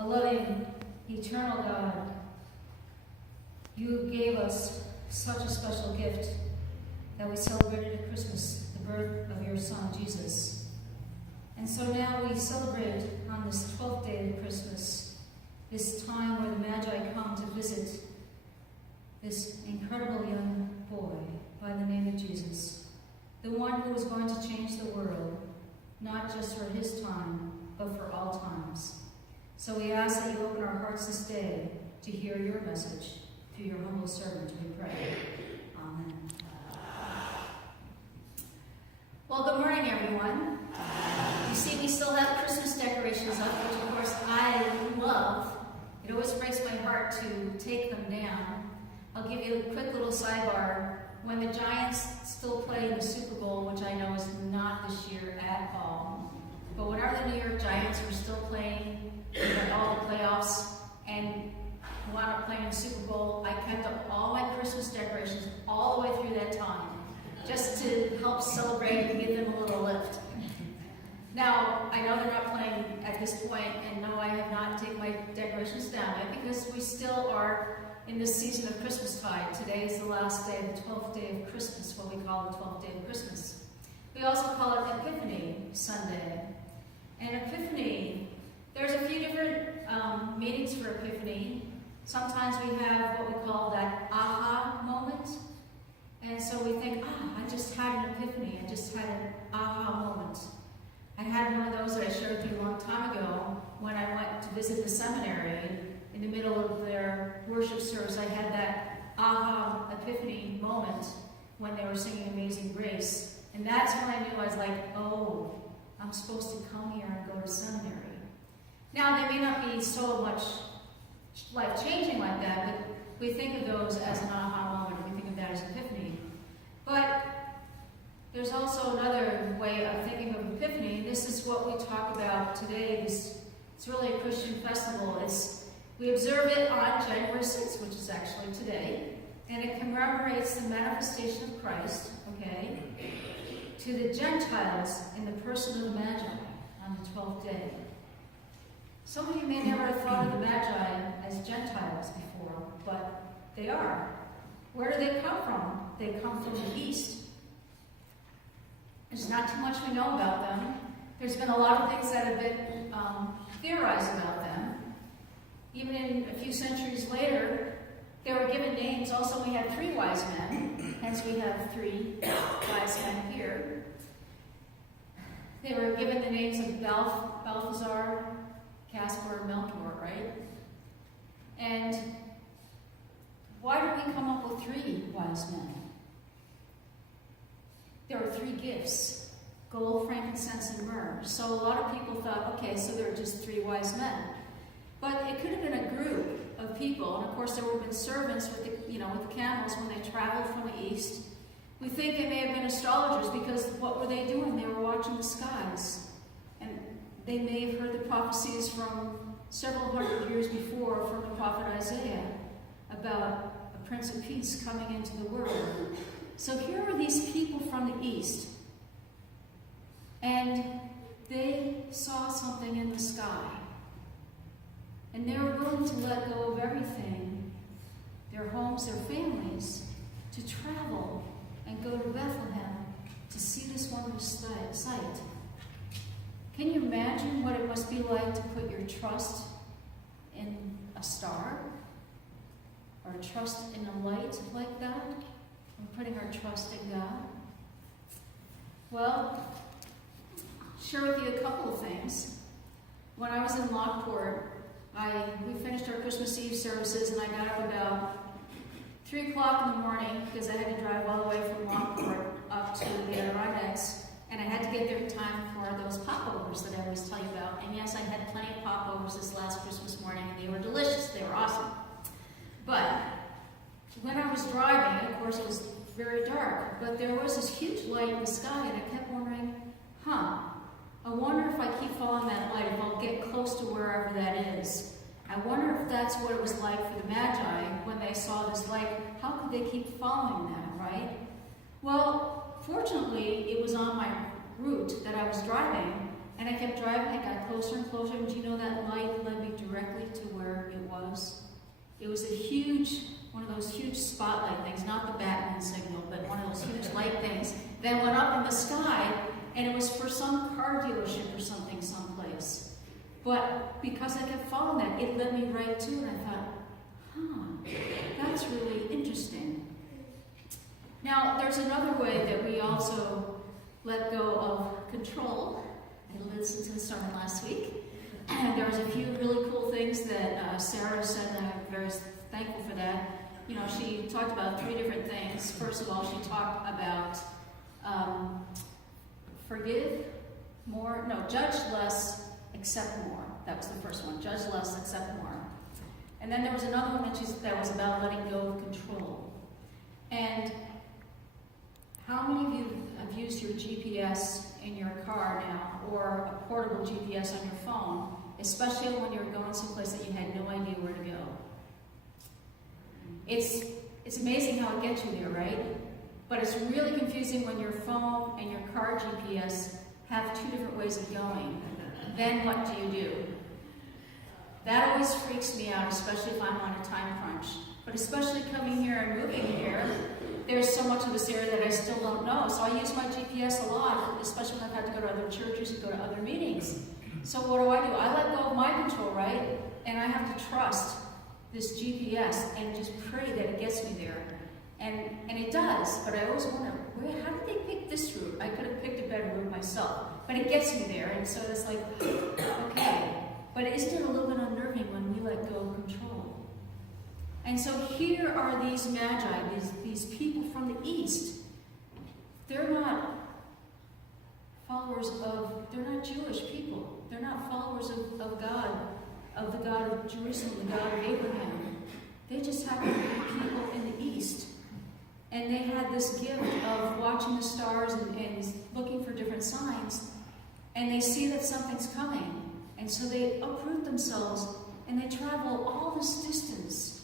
a loving, eternal God. You gave us such a special gift that we celebrated at Christmas, the birth of your Son, Jesus. And so now we celebrate on this 12th day of Christmas, this time where the Magi come to visit this incredible young boy by the name of Jesus, the one who is going to change the world, not just for his time, but for all times. So we ask that you open our hearts this day to hear your message through your humble servant, we pray. Amen. Well, good morning, everyone. You see, we still have Christmas decorations up, which of course I love. It always breaks my heart to take them down. I'll give you a quick little sidebar. When the Giants still play in the Super Bowl, which I know is not this year at all, but whenever the New York Giants were still playing in all the playoffs and wound up playing in the Super Bowl, I kept up all my Christmas decorations all the way through that time, just to help celebrate and give them a little lift. Now, I know they're not playing at this point, and no, I have not taken my decorations down yet, because we still are in this season of Christmastide. Today is the last day, the 12th day of Christmas, what we call the 12th day of Christmas. We also call it Epiphany Sunday. And Epiphany, there's a few different meanings for Epiphany. Sometimes we have what we call that aha moment. And so we think, I just had an epiphany. I just had an aha moment. I had one of those that I shared with you a long time ago when I went to visit the seminary. In the middle of their worship service, I had that aha epiphany moment when they were singing Amazing Grace. And that's when I knew I was like, oh, I'm supposed to come here and go to seminary. Now, they may not be so much life-changing like that, but we think of those as an aha moment, or we think of that as epiphany. But there's also another way of thinking of epiphany. This is what we talk about today. It's really a Christian festival. We observe it on January 6th, which is actually today, and it commemorates the manifestation of Christ, okay, to the Gentiles in the person of the Magi on the 12th day. Some of you may never have thought of the Magi as Gentiles before, but they are. Where do they come from? They come from the East. There's not too much we know about them. There's been a lot of things that have been theorized about them. Even in a few centuries later, they were given names. Also, we had 3 wise men, hence we have 3 wise men here. They were given the names of Balthazar, Caspar, and Melchior, right? And why did we come up with 3 wise men? There were 3 gifts: gold, frankincense, and myrrh. So a lot of people thought, okay, so there were just 3 wise men. But it could have been a group of people, and of course there would have been servants with the camels when they traveled from the east. We think they may have been astrologers, because what were they doing? They were watching the skies. And they may have heard the prophecies from several hundred years before from the prophet Isaiah about a Prince of Peace coming into the world. So here are these people from the east, and they saw something in the sky. And they were willing to let go of everything, their homes, their families, to travel and go to Bethlehem to see this wondrous sight. Can you imagine what it must be like to put your trust in a star? Or trust in a light like that? Or putting our trust in God? Well, I'll share with you a couple of things. When I was in Lockport, we finished our Christmas Eve services, and I got up about 3 o'clock in the morning, because I had to drive all the way from Lockport up to the Adirondacks, and I had to get there in time for those popovers that I always tell you about. And yes, I had plenty of popovers this last Christmas morning, and they were delicious. They were awesome. But when I was driving, of course, it was very dark, but there was this huge light in the sky, and I kept wondering, I wonder if I keep following that light, if I'll get close to wherever that is. I wonder if that's what it was like for the Magi when they saw this light. How could they keep following that, right? Well, fortunately, it was on my route that I was driving, And I kept driving, I got closer and closer, and do you know that light led me directly to where it was? It was a huge, one of those huge spotlight things, not the Batman signal, but one of those huge light things that went up in the sky, and it was for some car dealership or something someplace. But because I kept following that, it led me right to it, and I thought, that's really interesting. Now, there's another way that we also let go of control. I listened to the sermon last week, and there was a few really cool things that Sarah said, and I'm very thankful for that. You know, she talked about 3 different things. First of all, she talked about judge less, accept more. That was the first one, judge less, accept more. And then there was another one that was about letting go of control. And how many of you have used your GPS in your car now, or a portable GPS on your phone, especially when you're going someplace that you had no idea where to go? It's amazing how it gets you there, right? But it's really confusing when your phone and your car GPS have 2 different ways of going. Then what do? That always freaks me out, especially if I'm on a time crunch. But especially coming here and moving here, there's so much of this area that I still don't know. So I use my GPS a lot, especially when I've had to go to other churches and go to other meetings. So what do? I let go of my control, right? And I have to trust this GPS and just pray that it gets me there. And it does, but I always wonder, how did they pick this route? I could have picked a better route myself. But it gets me there, and so it's like, okay. But isn't it a little bit unnerving when we let go of control? And so here are these magi, these people from the east. They're not they're not Jewish people. They're not followers of God, of the God of Jerusalem, the God of Abraham. They just happen to be people in the east. And they had this gift of watching the stars and looking for different signs. And they see that something's coming. And so they uproot themselves and they travel all this distance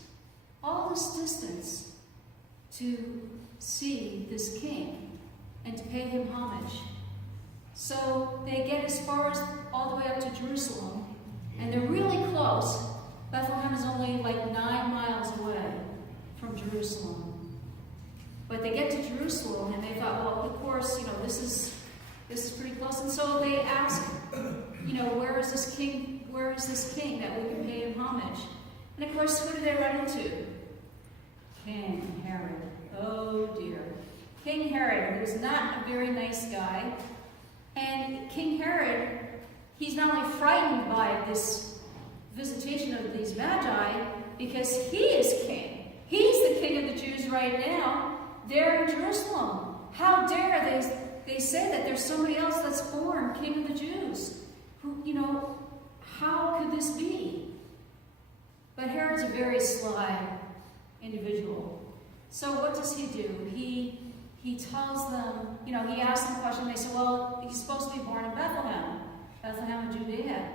to see this king and to pay him homage. So they get as far as all the way up to Jerusalem, and they're really close. Bethlehem is only like 9 miles away from Jerusalem. But they get to Jerusalem and they thought, well, of course, this is pretty close. And so they ask, where is this king? Where is this king that we can pay him homage? And of course, who do they run into? King Herod. Oh dear. King Herod, who is not a very nice guy. And King Herod, he's not only frightened by this visitation of these magi, because he is king. He's the king of the Jews right now. They're in Jerusalem. How dare they say that there's somebody else that's born king of the Jews? How could this be? But Herod's a very sly individual. So what does he do? He tells them, he asks them a question. They say, well, he's supposed to be born in Bethlehem of Judea.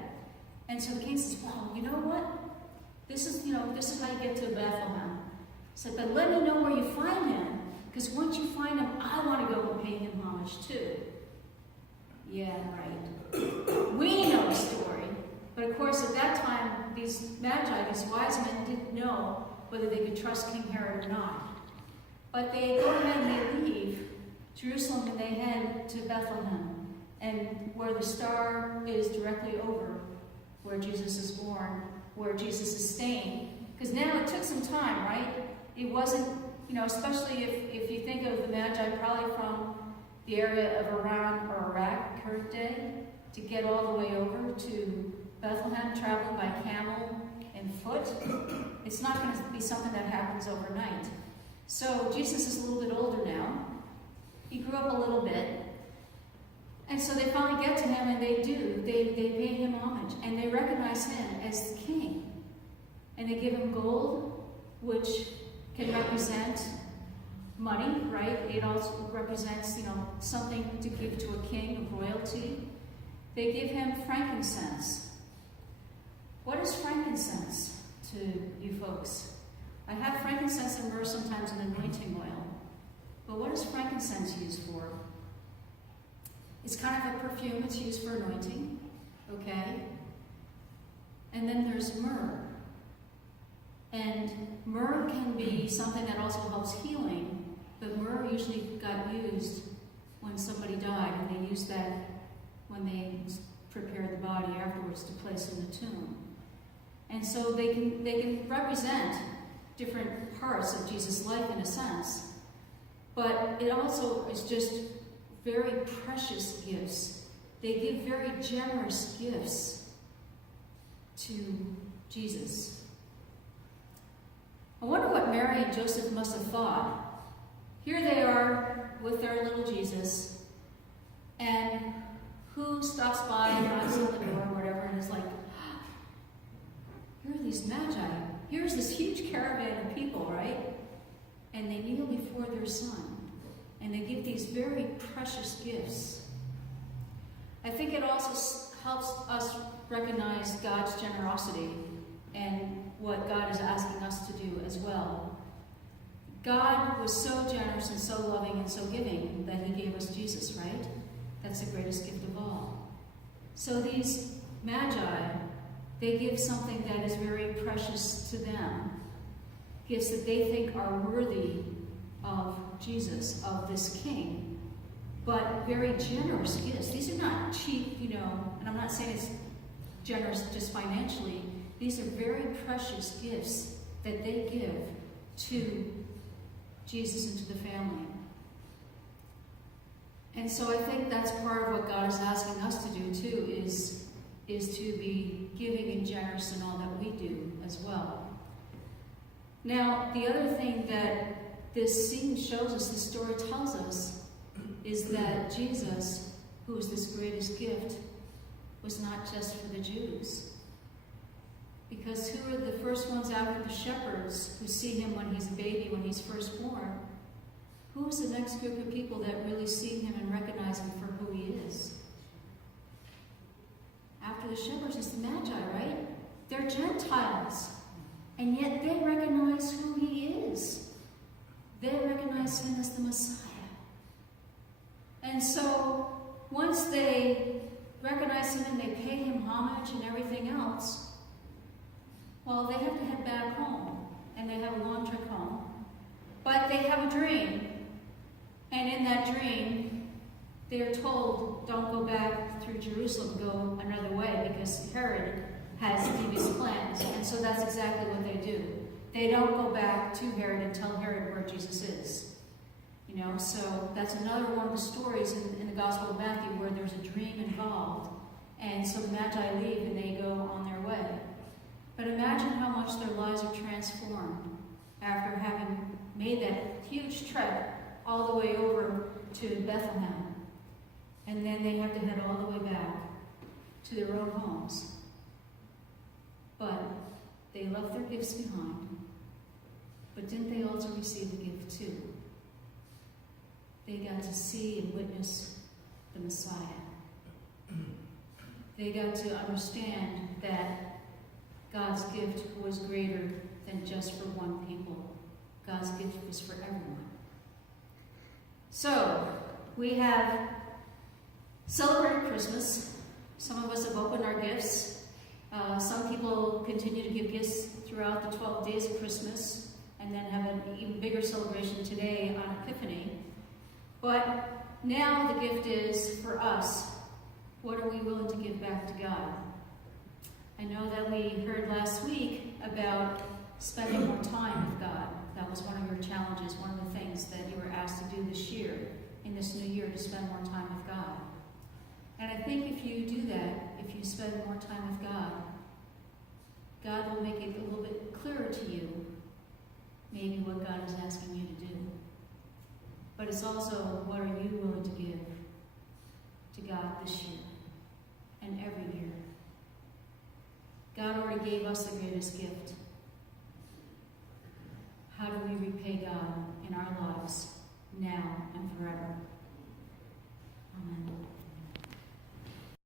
And so the king says, well, you know what? This is how you get to Bethlehem. He said, but let me know where you find him, because once you find him, I want to go and pay him homage too. Yeah, right. We know the story. But of course, at that time, these magi, these wise men, didn't know whether they could trust King Herod or not. But they go ahead and they leave Jerusalem and they head to Bethlehem, and where the star is directly over where Jesus is born, where Jesus is staying. Because now it took some time, right? It wasn't, especially if you think of the Magi probably from the area of Iran or Iraq, current day, to get all the way over to Bethlehem, traveling by camel and foot. It's not going to be something that happens overnight. So Jesus is a little bit older now. He grew up a little bit. And so they finally get to him, and they do. They pay him homage, and they recognize him as the king. And they give him gold, which can represent money, right? It also represents, something to give to a king of royalty. They give him frankincense. What is frankincense to you folks? I have frankincense and myrrh, sometimes an anointing oil. But what is frankincense used for? It's kind of a perfume. It's used for anointing. okay? And then there's myrrh. And myrrh can be something that also helps healing, but myrrh usually got used when somebody died, and they used that when they prepared the body afterwards to place in the tomb. And so they can represent different parts of Jesus' life in a sense, but it also is just very precious gifts. They give very generous gifts to Jesus. I wonder what Mary and Joseph must have thought. Here they are with their little Jesus, and who stops by, knocks on the door or whatever, and is like, here are these magi. Here's this huge caravan of people, right? And they kneel before their son, and they give these very precious gifts. I think it also helps us recognize God's generosity and what God is asking us to do as well. God was so generous and so loving and so giving that he gave us Jesus, right? That's the greatest gift of all. So these magi, they give something that is very precious to them, gifts that they think are worthy of Jesus, of this king, but very generous gifts. These are not cheap, and I'm not saying it's generous just financially. These are very precious gifts that they give to Jesus and to the family. And so I think that's part of what God is asking us to do too, is to be giving and generous in all that we do as well. Now, the other thing that this scene shows us, this story tells us, is that Jesus, who is this greatest gift, was not just for the Jews. Because who are the first ones after the shepherds who see him when he's a baby, when he's first born? Who is the next group of people that really see him and recognize him for who he is? After the shepherds, it's the Magi, right? They're Gentiles. And yet they recognize who he is. They recognize him as the Messiah. And so, once they recognize him and they pay him homage and everything else, well, they have to head back home. And they have a long trip home. But they have a dream. And in that dream, they are told, don't go back through Jerusalem, go another way, because Herod has devious plans. And so that's exactly what they do. They don't go back to Herod and tell Herod where Jesus is. So that's another one of the stories in the Gospel of Matthew where there's a dream involved. And so the Magi leave and they go on their way. But imagine how much their lives are transformed after having made that huge trek all the way over to Bethlehem. And then they have to head all the way back to their own homes. But they left their gifts behind. But didn't they also receive a gift too? They got to see and witness the Messiah. They got to understand that God's gift was greater than just for one people. God's gift was for everyone. So, we have celebrated Christmas. Some of us have opened our gifts. Some people continue to give gifts throughout the 12 days of Christmas and then have an even bigger celebration today on Epiphany. But now the gift is for us. What are we willing to give back to God? I know that we heard last week about spending more time with God. That was one of your challenges, one of the things that you were asked to do this year, in this new year, to spend more time with God. And I think if you do that, if you spend more time with God, God will make it a little bit clearer to you, maybe what God is asking you to do. But it's also, what are you willing to give to God this year and every year? God already gave us the greatest gift. How do we repay God in our lives now and forever? Amen.